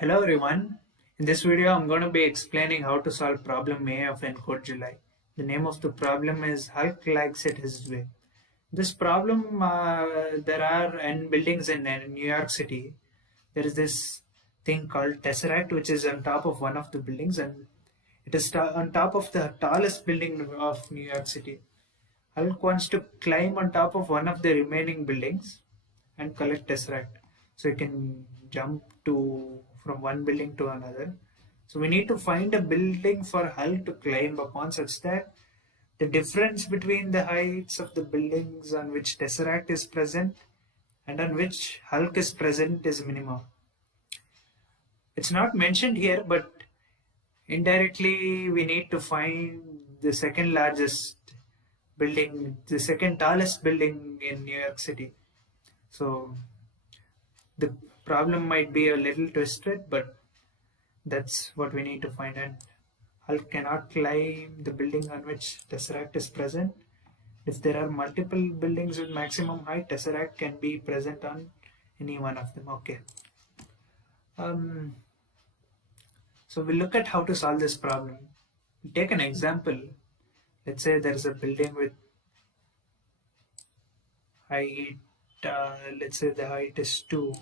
Hello everyone. In this video I'm going to be explaining how to solve problem A of Encode July. The name of the problem is Hulk likes it his way. This problem, there are n buildings in New York City. There is this thing called Tesseract which is on top of one of the buildings, and it is on top of the tallest building of New York City. Hulk wants to climb on top of one of the remaining buildings and collect Tesseract. So you can jump to from one building to another. So we need to find a building for Hulk to climb upon such that the difference between the heights of the buildings on which Tesseract is present and on which Hulk is present is minimum. It's not mentioned here, but indirectly we need to find the second largest building, the second tallest building in New York City. So the problem might be a little twisted, but that's what we need to find. And Hulk cannot climb the building on which Tesseract is present. If there are multiple buildings with maximum height, Tesseract can be present on any one of them. Okay. So we'll look at how to solve this problem. We'll take an example. Let's say there's a building with height, let's say the height is 2.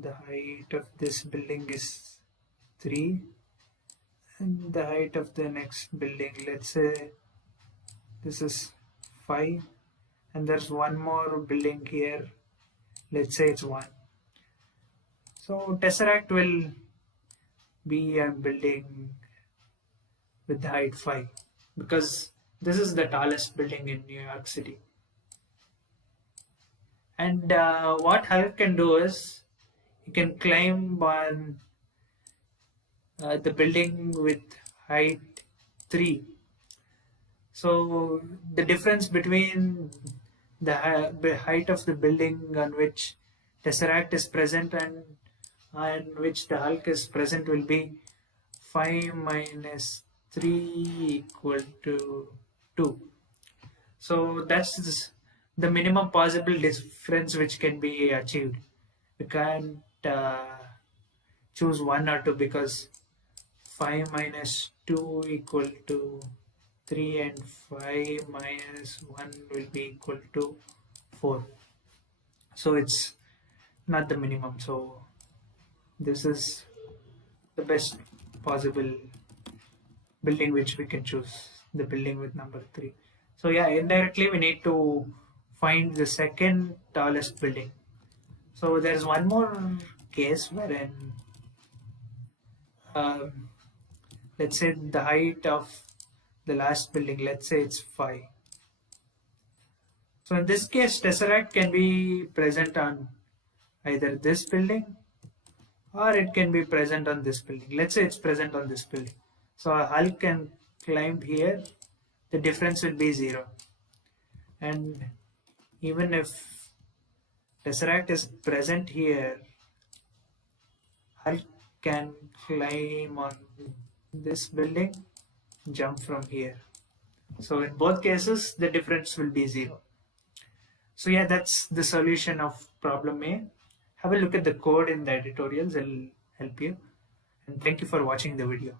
The height of this building is 3. And the height of the next building, let's say this is 5. And there's one more building here. Let's say it's 1. So Tesseract will be a building with the height 5 because this is the tallest building in New York City. And what Hulk can do is he can climb on the building with height 3. So the difference between the height of the building on which Tesseract is present and on which the Hulk is present will be 5 minus 3 equal to 2. So that's the minimum possible difference which can be achieved. We can't choose 1 or 2 because 5 minus 2 equal to 3 and 5 minus 1 will be equal to 4. So it's not the minimum. So this is the best possible building which we can choose, the building with number 3. So yeah, indirectly we need to find the second tallest building. So there's one more case wherein let's say the height of the last building, let's say it's 5. So in this case, Tesseract can be present on either this building or it can be present on this building. Let's say it's present on this building. So a Hulk can climb here, the difference will be 0. And even if Tesseract is present here, Hulk can climb on this building, jump from here. So in both cases, the difference will be 0. So yeah, that's the solution of problem A. Have a look at the code in the editorials, it'll help you. And thank you for watching the video.